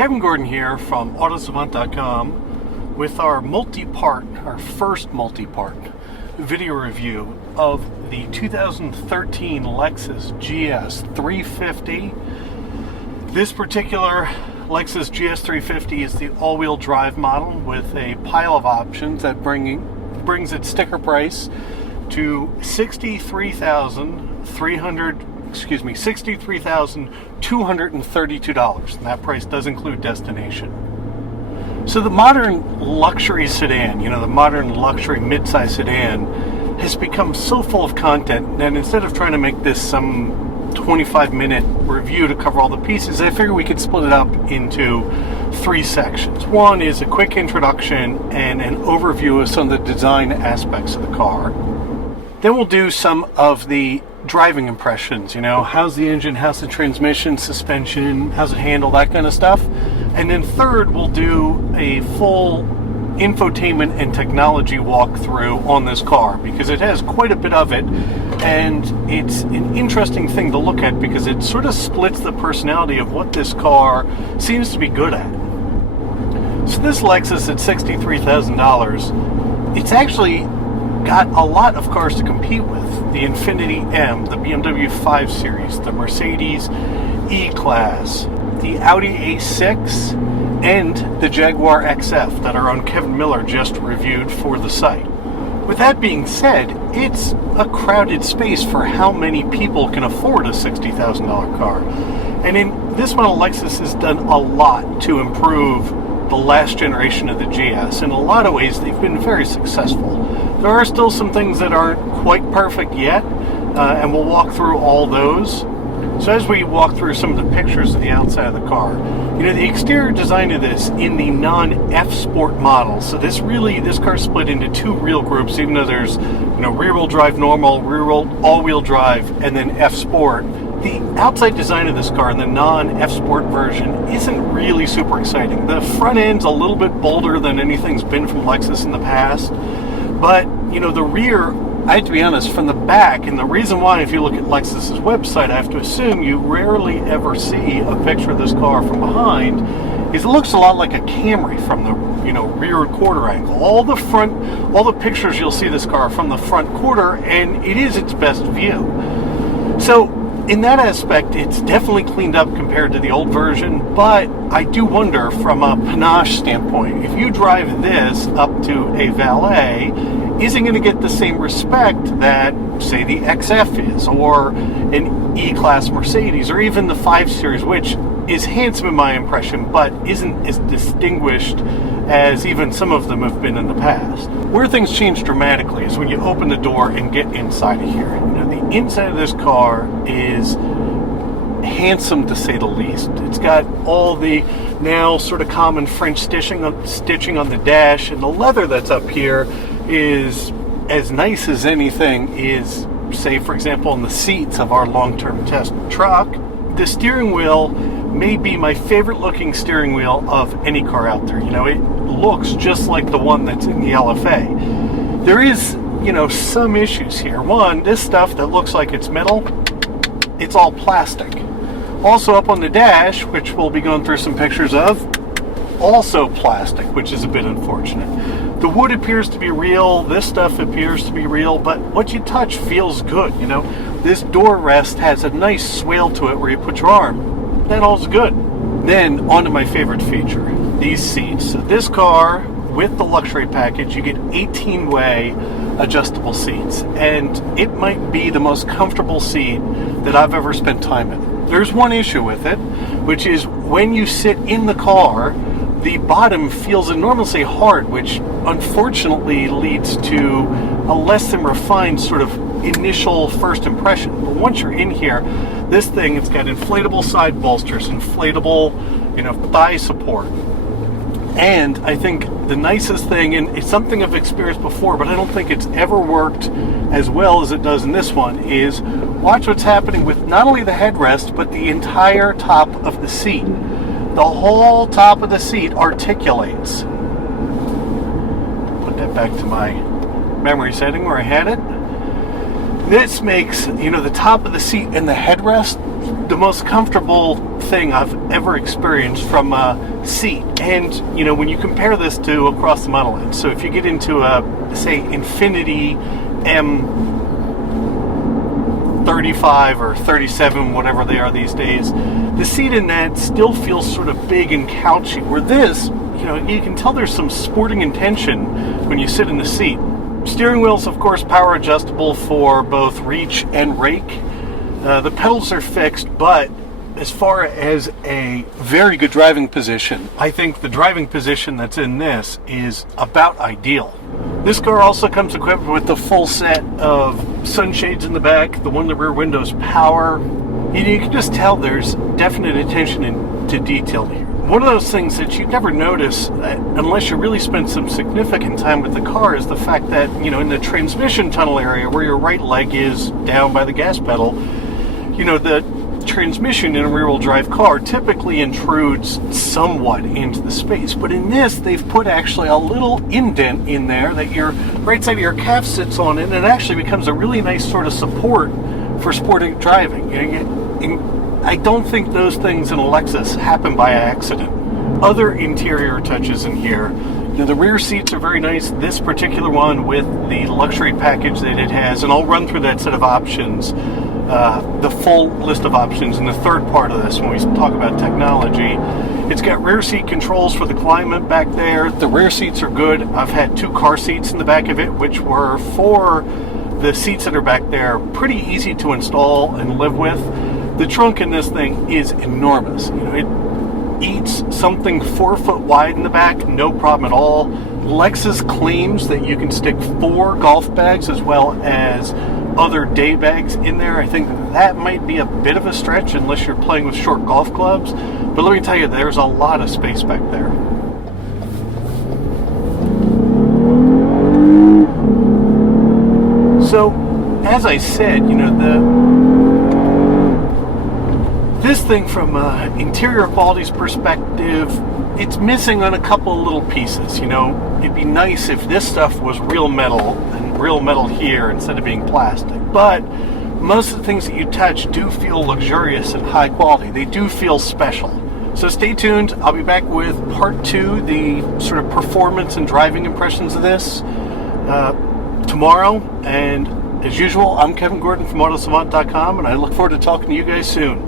Kevin Gordon here from AutoSavant.com with our first multi-part video review of the 2013 Lexus GS350. This particular Lexus GS350 is the all-wheel drive model with a pile of options that brings its sticker price to $63,232, and that price does include destination. So the modern luxury sedan, the modern luxury mid-size sedan has become so full of content that instead of trying to make this some 25-minute review to cover all the pieces, I figured we could split it up into three sections. One is a quick introduction and an overview of some of the design aspects of the car. Then we'll do some of the driving impressions, how's the engine, how's the transmission, suspension, how's it handle, that kind of stuff. And then third, we'll do a full infotainment and technology walkthrough on this car because it has quite a bit of it, and it's an interesting thing to look at because it sort of splits the personality of what this car seems to be good at. So this Lexus at $63,000, it's actually got a lot of cars to compete with. The Infiniti M, the BMW 5 Series, the Mercedes E-Class, the Audi A6, and the Jaguar XF that our own Kevin Miller just reviewed for the site. With that being said, it's a crowded space for how many people can afford a $60,000 car. And in this model, Lexus has done a lot to improve the last generation of the GS. In a lot of ways, they've been very successful. There are still some things that aren't quite perfect yet, and we'll walk through all those. So as we walk through some of the pictures of the outside of the car, the exterior design of this in the non-F Sport model. So this car is split into two real groups, even though there's rear-wheel drive normal, rear-wheel all-wheel drive, and then F Sport. The outside design of this car in the non-F Sport version isn't really super exciting. The front end's a little bit bolder than anything's been from Lexus in the past, but the rear, I have to be honest, from the back, and the reason why, if you look at Lexus's website, I have to assume you rarely ever see a picture of this car from behind, is it looks a lot like a Camry from the rear quarter angle. All the pictures you'll see this car from the front quarter, and it is its best view. So in that aspect, it's definitely cleaned up compared to the old version, but I do wonder from a panache standpoint, if you drive this up to a valet, is it going to get the same respect that, say, the XF is, or an E-Class Mercedes, or even the 5 Series, which is handsome in my impression, but isn't as distinguished as even some of them have been in the past. Where things change dramatically is when you open the door and get inside of here. The inside of this car is handsome, to say the least. It's got all the now sort of common French stitching on the dash, and the leather that's up here is as nice as anything is, say, for example, in the seats of our long-term test truck. The steering wheel may be my favorite looking steering wheel of any car out there. It looks just like the one that's in the LFA. There is, some issues here. One, this stuff that looks like it's metal, it's all plastic. Also up on the dash, which we'll be going through some pictures of, also plastic, which is a bit unfortunate. The wood appears to be real, this stuff appears to be real, but what you touch feels good, This door rest has a nice swale to it where you put your arm. That all's good. Then, on to my favorite feature, these seats. So this car, with the luxury package, you get 18-way adjustable seats, and it might be the most comfortable seat that I've ever spent time in. There's one issue with it, which is when you sit in the car, the bottom feels enormously hard, which unfortunately leads to a less than refined sort of initial first impression. But once you're in here, this thing, it's got inflatable side bolsters, inflatable, thigh support. And I think the nicest thing, and it's something I've experienced before, but I don't think it's ever worked as well as it does in this one, is watch what's happening with not only the headrest, but the entire top of the seat. The whole top of the seat articulates. Put that back to my memory setting where I had it. This makes, the top of the seat and the headrest the most comfortable thing I've ever experienced from a seat. And, when you compare this to across the model line, so if you get into a, say, Infiniti M35 or 37, whatever they are these days, the seat in that still feels sort of big and couchy, where this, you can tell there's some sporting intention when you sit in the seat. Steering wheel's, of course, power adjustable for both reach and rake. The pedals are fixed, but as far as a very good driving position, I think the driving position that's in this is about ideal. This car also comes equipped with the full set of sunshades in the back, the one in the rear window's power. You can just tell there's definite attention to detail here. One of those things that you never notice unless you really spend some significant time with the car is the fact that, in the transmission tunnel area where your right leg is down by the gas pedal, the transmission in a rear-wheel drive car typically intrudes somewhat into the space. But in this, they've put actually a little indent in there that your right side of your calf sits on, and it actually becomes a really nice sort of support for sporting driving. I don't think those things in a Lexus happen by accident. Other interior touches in here. The rear seats are very nice. This particular one with the luxury package that it has, and I'll run through that set of options, the full list of options in the third part of this when we talk about technology. It's got rear seat controls for the climate back there. The rear seats are good. I've had 2 car seats in the back of it, which were for the seats that are back there, pretty easy to install and live with. The trunk in this thing is enormous. It eats something 4 foot wide in the back, no problem at all. Lexus claims that you can stick 4 golf bags as well as other day bags in there. I think that might be a bit of a stretch unless you're playing with short golf clubs. But let me tell you, there's a lot of space back there. So, as I said, this thing from interior quality's perspective, it's missing on a couple of little pieces. It'd be nice if this stuff was real metal and real metal here instead of being plastic. But most of the things that you touch do feel luxurious and high quality. They do feel special. So stay tuned. I'll be back with part 2, the sort of performance and driving impressions of this, tomorrow. And as usual, I'm Kevin Gordon from AutoSavant.com, and I look forward to talking to you guys soon.